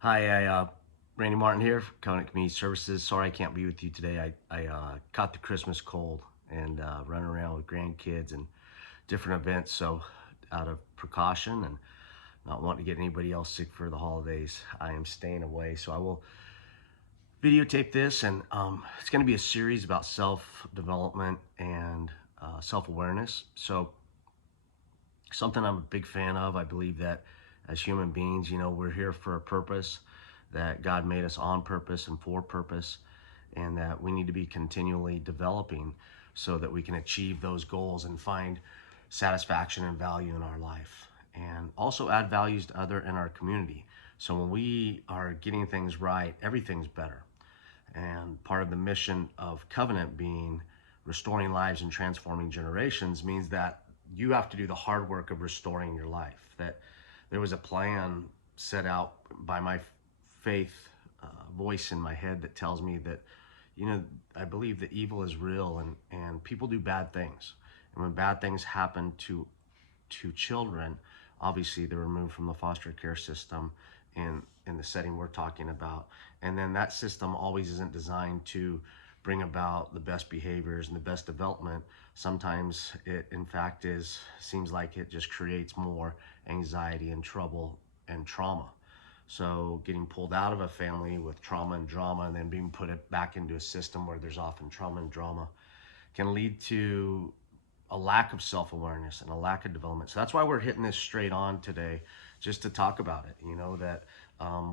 Hi, Randy Martin here, Covenant Community Services. Sorry I can't be with you today. I caught the Christmas cold and running around with grandkids and different events. So, out of precaution and not wanting to get anybody else sick for the holidays, I am staying away. So, I will videotape this, and it's going to be a series about self development and self awareness. So, something I'm a big fan of. I believe that as human beings, we're here for a purpose, that God made us on purpose and for purpose, and that we need to be continually developing so that we can achieve those goals and find satisfaction and value in our life, and also add values to other in our community. So when we are getting things right, everything's better. And part of the mission of Covenant being restoring lives and transforming generations means that you have to do the hard work of restoring your life. That there was a plan set out by my faith voice in my head that tells me that, I believe that evil is real, and people do bad things. And when bad things happen to children, obviously they're removed from the foster care system in the setting we're talking about. And then that system always isn't designed to bring about the best behaviors and the best development. Sometimes it, in fact, seems like it just creates more anxiety and trouble and trauma. So getting pulled out of a family with trauma and drama and then being put back into a system where there's often trauma and drama can lead to a lack of self-awareness and a lack of development. So that's why we're hitting this straight on today, just to talk about it. That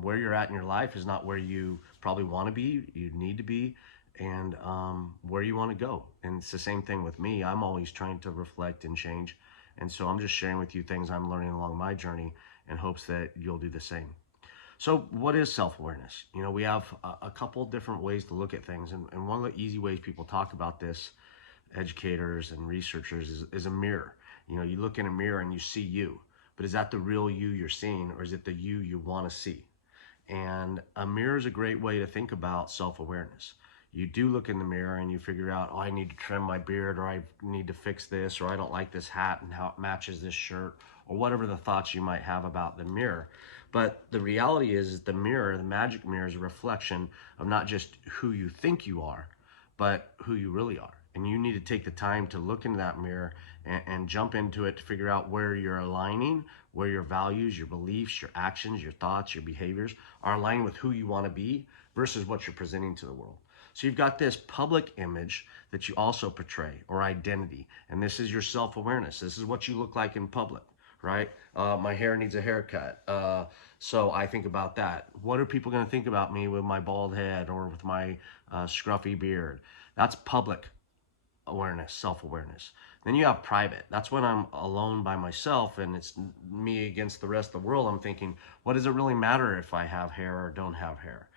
where you're at in your life is not where you probably want to be, you need to be, and where you want to go. And it's the same thing with me. I'm always trying to reflect and change. And so I'm just sharing with you things I'm learning along my journey in hopes that you'll do the same. So what is self-awareness? We have a couple different ways to look at things. And one of the easy ways people talk about this, educators and researchers, is a mirror. You look in a mirror and you see you, but is that the real you you're seeing, or is it the you want to see? And a mirror is a great way to think about self-awareness. You do look in the mirror and you figure out, oh, I need to trim my beard, or I need to fix this, or I don't like this hat and how it matches this shirt, or whatever the thoughts you might have about the mirror. But the reality is the mirror, the magic mirror, is a reflection of not just who you think you are, but who you really are. And you need to take the time to look into that mirror and jump into it to figure out where you're aligning, where your values, your beliefs, your actions, your thoughts, your behaviors are aligned with who you want to be versus what you're presenting to the world. So you've got this public image that you also portray, or identity. And this is your self-awareness. This is what you look like in public, right? My hair needs a haircut. So I think about that. What are people going to think about me with my bald head or with my scruffy beard? That's public awareness, self-awareness. Then you have private. That's when I'm alone by myself and it's me against the rest of the world. I'm thinking, what does it really matter if I have hair or don't have hair?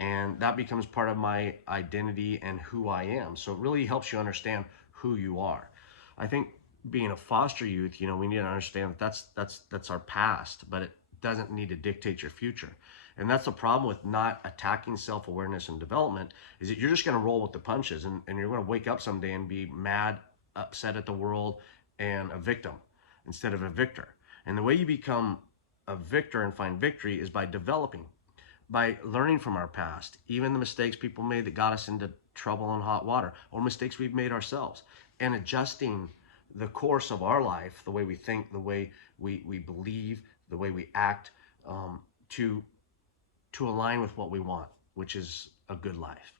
And that becomes part of my identity and who I am. So it really helps you understand who you are. I think being a foster youth, we need to understand that that's our past, but it doesn't need to dictate your future. And that's the problem with not attacking self-awareness and development, is that you're just going to roll with the punches, and you're going to wake up someday and be mad, upset at the world, and a victim instead of a victor. And the way you become a victor and find victory is by developing, by learning from our past, even the mistakes people made that got us into trouble and hot water, or mistakes we've made ourselves, and adjusting the course of our life, the way we think, the way we believe, the way we act, to align with what we want, which is a good life.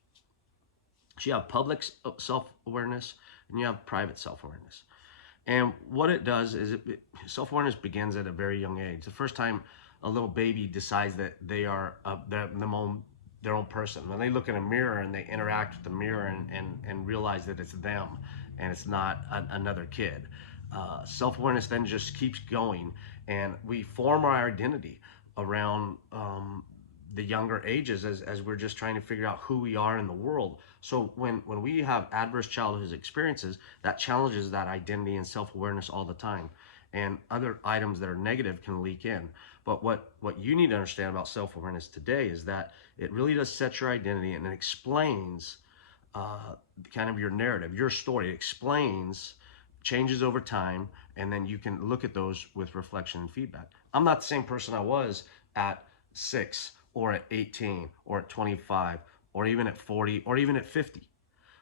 So you have public self-awareness and you have private self-awareness. And what it does is self-awareness begins at a very young age. The first time a little baby decides that they are their own person, when they look in a mirror and they interact with the mirror and realize that it's them and it's not another kid. Self-awareness then just keeps going, and we form our identity around the younger ages as we're just trying to figure out who we are in the world. So when we have adverse childhood experiences, that challenges that identity and self-awareness all the time. And other items that are negative can leak in. But what you need to understand about self-awareness today is that it really does set your identity, and it explains kind of your narrative, your story. It explains changes over time, and then you can look at those with reflection and feedback. I'm not the same person I was at 6 or at 18 or at 25 or even at 40 or even at 50.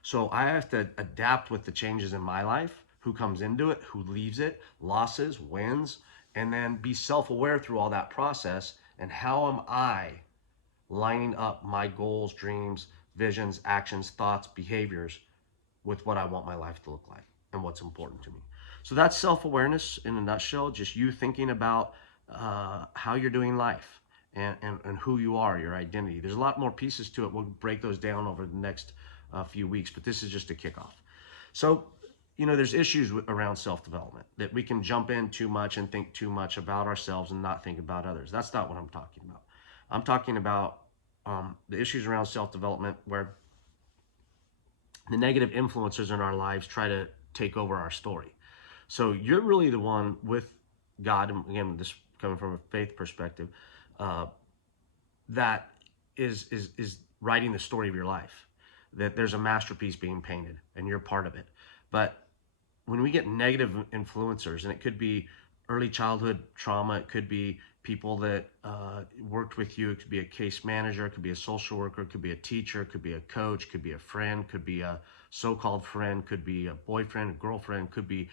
So I have to adapt with the changes in my life, who comes into it, who leaves it, losses, wins, and then be self-aware through all that process. And how am I lining up my goals, dreams, visions, actions, thoughts, behaviors with what I want my life to look like and what's important to me. So that's self-awareness in a nutshell, just you thinking about how you're doing life and who you are, your identity. There's a lot more pieces to it. We'll break those down over the next few weeks, but this is just a kickoff. So, there's issues around self-development that we can jump in too much and think too much about ourselves and not think about others. That's not what I'm talking about. I'm talking about the issues around self-development where the negative influencers in our lives try to take over our story. So you're really the one with God, and again, this coming from a faith perspective, uh, that is writing the story of your life. That there's a masterpiece being painted, and you're part of it. But when we get negative influencers, and it could be early childhood trauma, it could be people that worked with you, it could be a case manager, it could be a social worker, it could be a teacher, it could be a coach, it could be a friend, could be a so-called friend, could be a boyfriend, a girlfriend, could be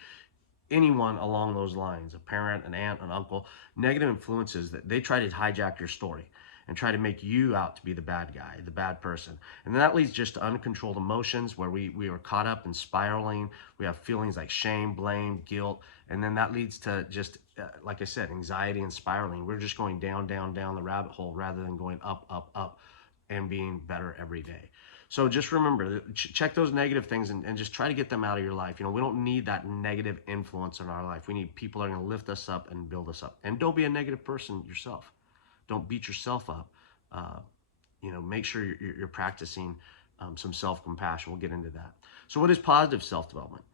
anyone along those lines, a parent, an aunt, an uncle. Negative influences that they try to hijack your story and try to make you out to be the bad guy, the bad person. And that leads just to uncontrolled emotions where we are caught up in spiraling. We have feelings like shame, blame, guilt. And then that leads to just, like I said, anxiety and spiraling. We're just going down, down, down the rabbit hole rather than going up, up, up and being better every day. So just remember, check those negative things and just try to get them out of your life. We don't need that negative influence in our life. We need people that are going to lift us up and build us up. And don't be a negative person yourself. Don't beat yourself up. Uh, make sure you're practicing some self-compassion. We'll get into that. So what is positive self-development?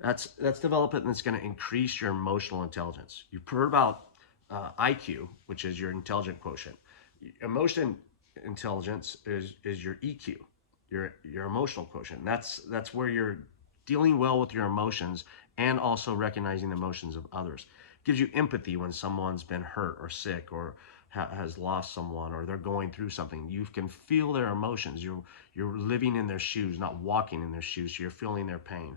That's development that's going to increase your emotional intelligence. You've heard about IQ, which is your intelligent quotient. Emotion intelligence is your EQ, your emotional quotient. That's where you're dealing well with your emotions and also recognizing the emotions of others. It gives you empathy when someone's been hurt or sick or has lost someone or they're going through something. You can feel their emotions. You're living in their shoes, not walking in their shoes. So you're feeling their pain.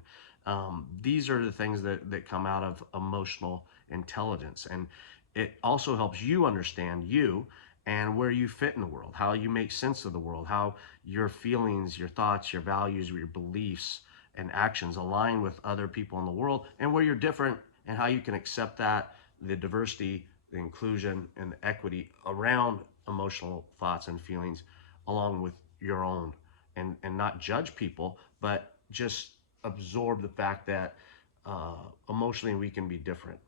These are the things that come out of emotional intelligence, and it also helps you understand you and where you fit in the world, how you make sense of the world, how your feelings, your thoughts, your values, your beliefs and actions align with other people in the world, and where you're different and how you can accept that, the diversity, the inclusion, and the equity around emotional thoughts and feelings along with your own, and not judge people, but just absorb the fact that emotionally we can be different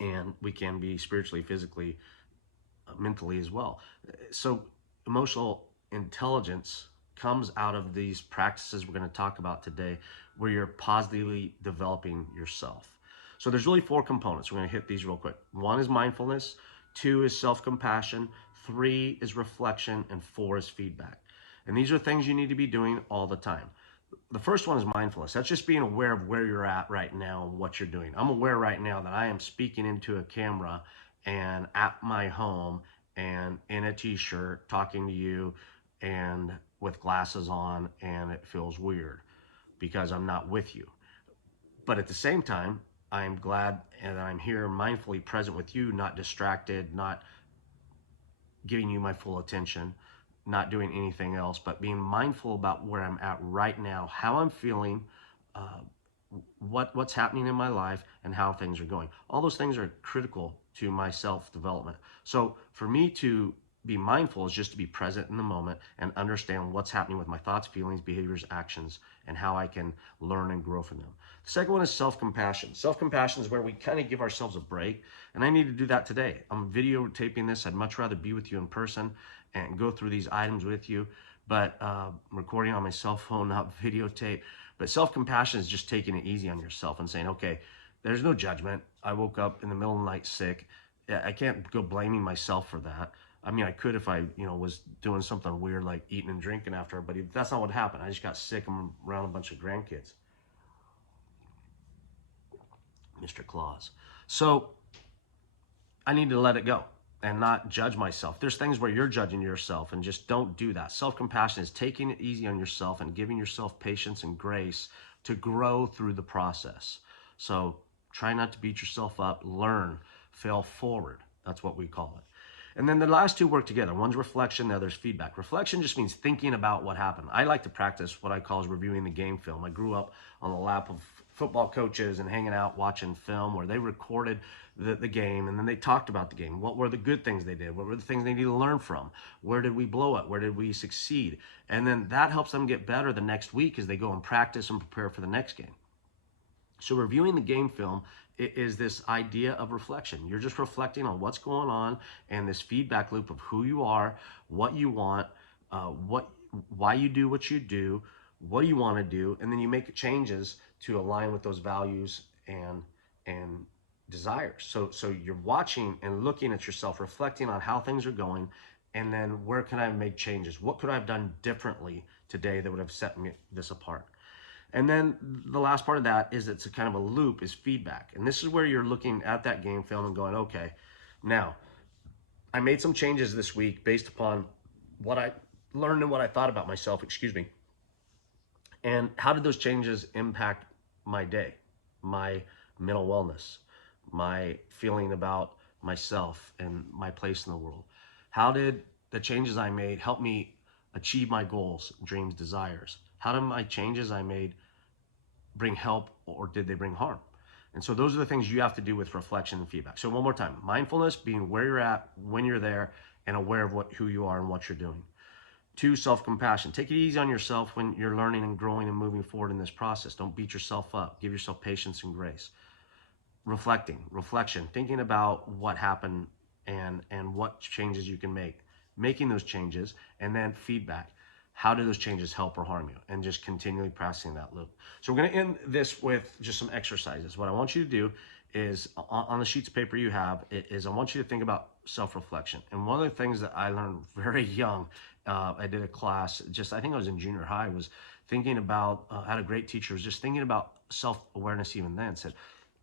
and we can be spiritually, physically, mentally as well. So emotional intelligence comes out of these practices we're going to talk about today, where you're positively developing yourself. So there's really 4 components. We're going to hit these real quick. 1 is mindfulness, 2 is self-compassion, 3 is reflection, and 4 is feedback. And these are things you need to be doing all the time. The first one is mindfulness. That's just being aware of where you're at right now and what you're doing. I'm aware right now that I am speaking into a camera and at my home and in a t-shirt talking to you and with glasses on, and it feels weird because I'm not with you. But at the same time, I'm glad that I'm here mindfully present with you, not distracted, not giving you my full attention, not doing anything else, but being mindful about where I'm at right now, how I'm feeling, uh, what's happening in my life, and how things are going. All those things are critical to my self-development. So for me to be mindful is just to be present in the moment and understand what's happening with my thoughts, feelings, behaviors, actions, and how I can learn and grow from them. The second one is self-compassion. Self-compassion is where we kind of give ourselves a break, and I need to do that today. I'm videotaping this. I'd much rather be with you in person and go through these items with you, but recording on my cell phone, not videotape. But self-compassion is just taking it easy on yourself and saying, okay, there's no judgment. I woke up in the middle of the night sick. I can't go blaming myself for that. I mean, I could if I, was doing something weird like eating and drinking after, but that's not what happened. I just got sick. I'm around a bunch of grandkids. Mr. Claus. So I need to let it go. and not judge myself. There's things where you're judging yourself, and just don't do that. Self-compassion is taking it easy on yourself and giving yourself patience and grace to grow through the process. So try not to beat yourself up, learn, fail forward. That's what we call it. And then the last two work together. One's reflection, the other's feedback. Reflection just means thinking about what happened. I like to practice what I call is reviewing the game film. I grew up on the lap of football coaches and hanging out watching film where they recorded the game, and then they talked about the game. What were the good things they did? What were the things they need to learn from? Where did we blow it? Where did we succeed? And then that helps them get better the next week as they go and practice and prepare for the next game. So reviewing the game film is this idea of reflection. You're just reflecting on what's going on and this feedback loop of who you are, what you want, why you do what you do, what you want to do, and then you make changes to align with those values and desires. So you're watching and looking at yourself, reflecting on how things are going, and then where can I make changes? What could I have done differently today that would have set this apart? And then the last part of that is it's a kind of a loop, is feedback. And this is where you're looking at that game film and going, okay, now I made some changes this week based upon what I learned and what I thought about myself, excuse me. And how did those changes impact my day, my mental wellness, my feeling about myself and my place in the world? How did the changes I made help me achieve my goals, dreams, desires? How did my changes I made bring help, or did they bring harm? And so those are the things you have to do with reflection and feedback. So one more time, mindfulness, being where you're at, when you're there, and aware of who you are and what you're doing. 2, self-compassion. Take it easy on yourself when you're learning and growing and moving forward in this process. Don't beat yourself up. Give yourself patience and grace. Reflection, thinking about what happened and what changes you can make, making those changes, and then feedback. How do those changes help or harm you? And just continually pressing that loop. So we're going to end this with just some exercises. What I want you to do is, on the sheets of paper you have, is I want you to think about self-reflection. And one of the things that I learned very young, I did a class, I think I was in junior high, was thinking about, I had a great teacher, was just thinking about self-awareness even then. Said,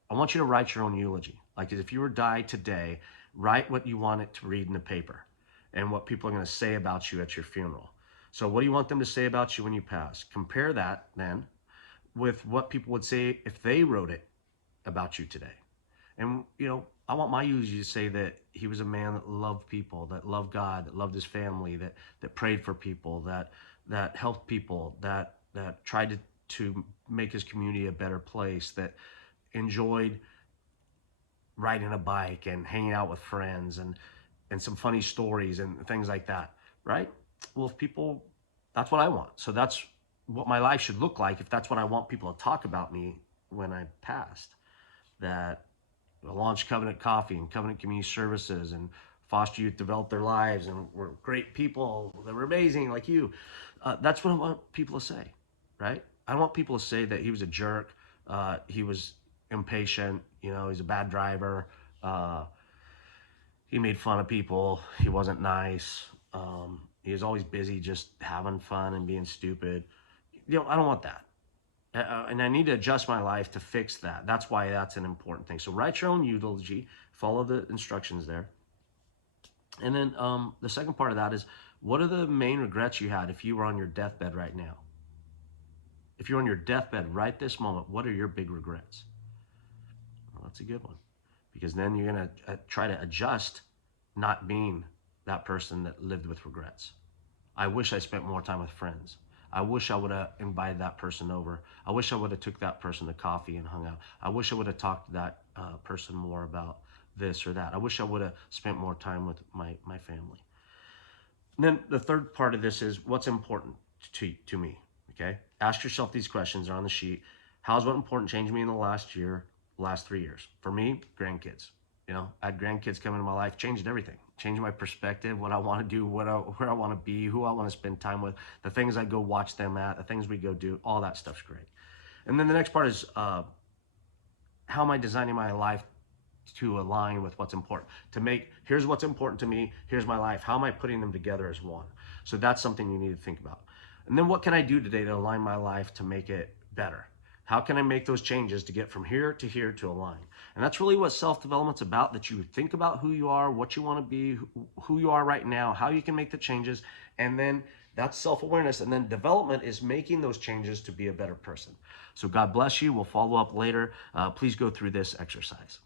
I want you to write your own eulogy. Like if you were to die today, write what you want it to read in the paper and what people are going to say about you at your funeral. So what do you want them to say about you when you pass? Compare that then with what people would say if they wrote it about you today. And, I want my eulogy to say that he was a man that loved people, that loved God, that loved his family, that prayed for people, that helped people, that tried to make his community a better place, that enjoyed riding a bike and hanging out with friends and some funny stories and things like that, right? Well, if people, that's what I want. So that's what my life should look like if that's what I want people to talk about me when I passed. That I launched Covenant Coffee and Covenant Community Services, and foster youth developed their lives and were great people that were amazing like you. That's what I want people to say, right? I don't want people to say that he was a jerk, he was impatient, he's a bad driver, he made fun of people, he wasn't nice, he was always busy just having fun and being stupid. I don't want that. And I need to adjust my life to fix that. That's why that's an important thing. So write your own eulogy, follow the instructions there. And then the second part of that is, what are the main regrets you had if you were on your deathbed right now? If you're on your deathbed right this moment, what are your big regrets? Well, that's a good one, because then you're going to try to adjust not being that person that lived with regrets. I wish I spent more time with friends. I wish I would have invited that person over. I wish I would have took that person to coffee and hung out. I wish I would have talked to that person more about this or that. I wish I would have spent more time with my family. And then the third part of this is, what's important to me, okay? Ask yourself these questions. They're on the sheet. How's what important changed me in the last 3 years? For me, grandkids. I had grandkids come into my life, changed everything. Changed my perspective, what I want to do, where I want to be, who I want to spend time with, the things I go watch them at, the things we go do, all that stuff's great. And then the next part is, how am I designing my life to align with what's important? Here's what's important to me, here's my life. How am I putting them together as one? So that's something you need to think about. And then what can I do today to align my life to make it better? How can I make those changes to get from here to align? And that's really what self-development's about, that you think about who you are, what you want to be, who you are right now, how you can make the changes, and then that's self-awareness. And then development is making those changes to be a better person. So God bless you. We'll follow up later. Please go through this exercise.